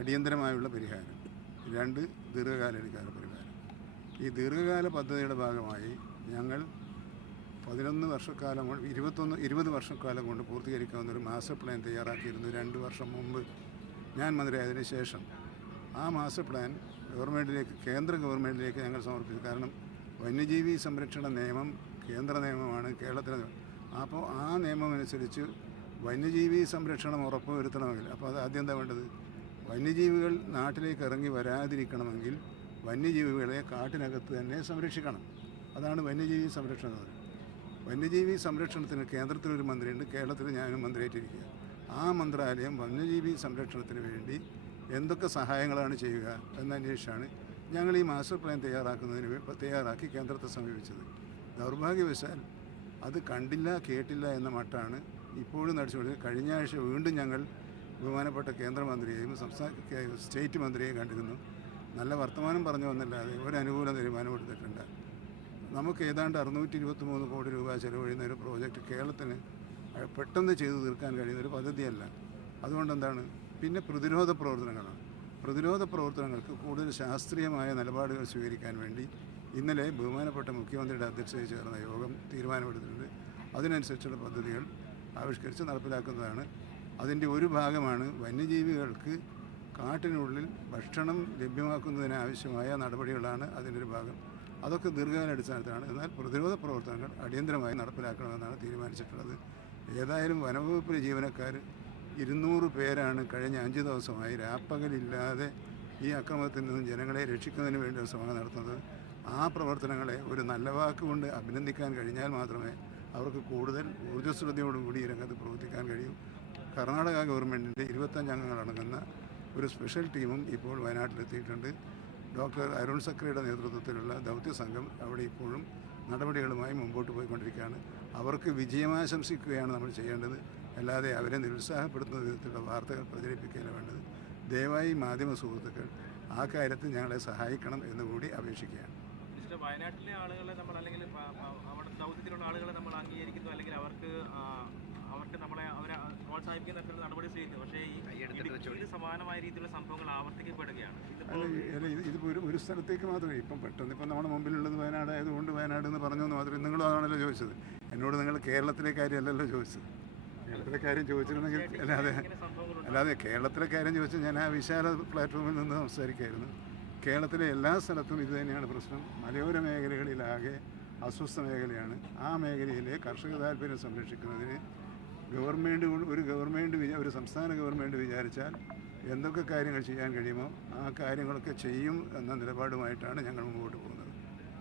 അടിയന്തരമായുള്ള പരിഹാരം. രണ്ട് ദീർഘകാലാടിസ്ഥാന പരിഹാരം. ഈ ദീർഘകാല പദ്ധതിയുടെ ഭാഗമായി ഞങ്ങൾ പതിനൊന്ന് വർഷക്കാലം കൊണ്ട് ഇരുപത്തൊന്ന് ഇരുപത് വർഷക്കാലം കൊണ്ട് പൂർത്തീകരിക്കാവുന്ന ഒരു മാസ്റ്റർ പ്ലാൻ തയ്യാറാക്കിയിരുന്നു രണ്ട് വർഷം മുമ്പ്. ഞാൻ മന്ത്രിയായതിനു ശേഷം ആ മാസ്റ്റർ പ്ലാൻ ഗവൺമെന്റിലേക്ക് കേന്ദ്ര ഗവൺമെന്റിലേക്ക് ഞങ്ങൾ സമർപ്പിച്ചു. കാരണം വന്യജീവി സംരക്ഷണ നിയമം കേന്ദ്ര നിയമമാണ് കേരളത്തിലെ അപ്പോൾ ആ നിയമം അനുസരിച്ച് വന്യജീവി സംരക്ഷണം ഉറപ്പുവരുത്തണമെങ്കിൽ അപ്പോൾ അത് ആദ്യം എന്താ വേണ്ടത്? വന്യജീവികൾ നാട്ടിലേക്ക് ഇറങ്ങി വരാതിരിക്കണമെങ്കിൽ വന്യജീവികളെ കാട്ടിനകത്ത് തന്നെ സംരക്ഷിക്കണം. അതാണ് വന്യജീവി സംരക്ഷണം എന്ന് പറയുന്നത്. വന്യജീവി സംരക്ഷണത്തിന് കേന്ദ്രത്തിലൊരു മന്ത്രിയുണ്ട്. കേരളത്തിൽ ഞാനും മന്ത്രിയായിട്ടിരിക്കുക. ആ മന്ത്രാലയം വന്യജീവി സംരക്ഷണത്തിന് വേണ്ടി എന്തൊക്കെ സഹായങ്ങളാണ് ചെയ്യുക എന്നന്വേഷിച്ചാണ് ഞങ്ങൾ ഈ മാസ്റ്റർ പ്ലാൻ തയ്യാറാക്കുന്നതിന് തയ്യാറാക്കി കേന്ദ്രത്തെ സമീപിച്ചത്. ദൗർഭാഗ്യവശാൽ അത് കണ്ടില്ല കേട്ടില്ല എന്ന മട്ടാണ് ഇപ്പോഴും നടിച്ചുകൊണ്ടിരിക്കുന്നത്. കഴിഞ്ഞ ആഴ്ച വീണ്ടും ഞങ്ങൾ ബഹുമാനപ്പെട്ട കേന്ദ്രമന്ത്രിയെയും സംസ്ഥാന സ്റ്റേറ്റ് മന്ത്രിയെയും കണ്ടിരുന്നു. നല്ല വർത്തമാനം പറഞ്ഞു വന്നല്ലാതെ ഒരു അനുകൂല തീരുമാനം എടുത്തിട്ടുണ്ട്. നമുക്ക് ഏതാണ്ട് അറുന്നൂറ്റി ഇരുപത്തി മൂന്ന് കോടി രൂപ ചെലവഴിയുന്ന ഒരു പ്രോജക്റ്റ് കേരളത്തിന് പെട്ടെന്ന് ചെയ്തു തീർക്കാൻ കഴിയുന്ന ഒരു പദ്ധതിയല്ല. അതുകൊണ്ട് എന്താണ്? പിന്നെ പ്രതിരോധ പ്രവർത്തനങ്ങളാണ്. പ്രതിരോധ പ്രവർത്തനങ്ങൾക്ക് കൂടുതൽ ശാസ്ത്രീയമായ നിലപാടുകൾ സ്വീകരിക്കാൻ വേണ്ടി ഇന്നലെ ബഹുമാനപ്പെട്ട മുഖ്യമന്ത്രിയുടെ അധ്യക്ഷതയിൽ ചേർന്ന യോഗം തീരുമാനമെടുത്തിട്ടുണ്ട്. അതിനനുസരിച്ചുള്ള പദ്ധതികൾ ആവിഷ്കരിച്ച് നടപ്പിലാക്കുന്നതാണ് അതിന്റെ ഒരു ഭാഗമാണ് വന്യജീവികൾക്ക് കാട്ടിനുള്ളിൽ ഭക്ഷണം ലഭ്യമാക്കുന്നതിനാവശ്യമായ നടപടികളാണ് അതിന്റെ ഒരു ഭാഗം. അതൊക്കെ ദീർഘകാല അടിസ്ഥാനത്തിലാണ്. എന്നാൽ പ്രതിരോധ പ്രവർത്തനങ്ങൾ അടിയന്തരമായി നടപ്പിലാക്കണമെന്നാണ് തീരുമാനിച്ചിട്ടുള്ളത്. ഏതായാലും വനവകുപ്പിലെ ജീവനക്കാർ ഇരുന്നൂറ് പേരാണ് കഴിഞ്ഞ അഞ്ച് ദിവസമായി രാപ്പകലില്ലാതെ ഈ അക്രമത്തിൽ നിന്നും ജനങ്ങളെ രക്ഷിക്കുന്നതിന് വേണ്ടി ശ്രമം നടത്തുന്നത്. ആ പ്രവർത്തനങ്ങളെ ഒരു നല്ല വാക്കുകൊണ്ട് അഭിനന്ദിക്കാൻ കഴിഞ്ഞാൽ മാത്രമേ അവർക്ക് കൂടുതൽ ഊർജസ്വതയോടുകൂടി രംഗത്ത് പ്രവർത്തിക്കാൻ കഴിയൂ. കർണാടക ഗവൺമെന്റിന്റെ ഇരുപത്തഞ്ച് അംഗങ്ങളടങ്ങുന്ന ഒരു സ്പെഷ്യൽ ടീമും ഇപ്പോൾ വയനാട്ടിലെത്തിയിട്ടുണ്ട്. ഡോക്ടർ അരുൺ സക്രയുടെ നേതൃത്വത്തിലുള്ള ദൗത്യ സംഘം അവിടെ ഇപ്പോഴും നടപടികളുമായി മുമ്പോട്ട് പോയിക്കൊണ്ടിരിക്കുകയാണ്. അവർക്ക് വിജയമാശംസിക്കുകയാണ് നമ്മൾ ചെയ്യേണ്ടത്. അല്ലാതെ അവരെ നിരുത്സാഹപ്പെടുത്തുന്ന വിധത്തിലുള്ള വാർത്തകൾ പ്രചരിപ്പിക്കുകയല്ല വേണ്ടത്. ദയവായി മാധ്യമ സുഹൃത്തുക്കൾ ആ കാര്യത്തിൽ ഞങ്ങളെ സഹായിക്കണം എന്നുകൂടി അപേക്ഷിക്കുകയാണ്. വയനാട്ടിലെ ആളുകളെ നമ്മൾ അല്ലെങ്കിൽ അവിടെ ദൗത്യത്തിലുള്ള ആളുകളെ നമ്മൾ അംഗീകരിക്കുന്നു അല്ലെങ്കിൽ അവർക്ക് പ്രോത്സാഹിപ്പിക്കുന്ന തരത്തിലുള്ള നടപടി സ്വീകരിക്കുന്നു പക്ഷേ ഈ സമാനമായ രീതിയിലുള്ള സംഭവങ്ങൾ ആവർത്തിക്കപ്പെടുകയാണ്. ഇതിപ്പോൾ ഒരു ഒരു സ്ഥലത്തേക്ക് മാത്രമേ ഇപ്പം പെട്ടെന്ന് ഇപ്പം നമ്മുടെ മുമ്പിലുള്ളത് വയനാട് ആയതുകൊണ്ട് വയനാട് എന്ന് പറഞ്ഞു എന്ന് മാത്രമേ നിങ്ങളും അതാണല്ലോ ചോദിച്ചത്. എന്നോട് നിങ്ങൾ കേരളത്തിലെ കാര്യമല്ലല്ലോ ചോദിച്ചത്. കേരളത്തിലെ കാര്യം ചോദിച്ചിരുന്നെങ്കിൽ അല്ലാതെ അല്ലാതെ കേരളത്തിലെ കാര്യം ചോദിച്ചാൽ ഞാൻ ആ വിശാല പ്ലാറ്റ്ഫോമിൽ നിന്ന് സംസാരിക്കായിരുന്നു കേരളത്തിലെ എല്ലാ സ്ഥലത്തും ഇത് തന്നെയാണ് പ്രശ്നം. മലയോര മേഖലകളിലാകെ അസ്വസ്ഥ മേഖലയാണ്. ആ മേഖലയിലെ കർഷക താല്പര്യം സംരക്ഷിക്കുന്നതിന് ഗവൺമെന്റ് ഒരു ഗവൺമെന്റ് ഒരു സംസ്ഥാന ഗവൺമെന്റ് വിചാരിച്ചാൽ എന്തൊക്കെ കാര്യങ്ങൾ ചെയ്യാൻ കഴിയുമോ ആ കാര്യങ്ങളൊക്കെ ചെയ്യും എന്ന നിലപാടുമായിട്ടാണ് ഞങ്ങൾ മുമ്പോട്ട് പോകുന്നത്.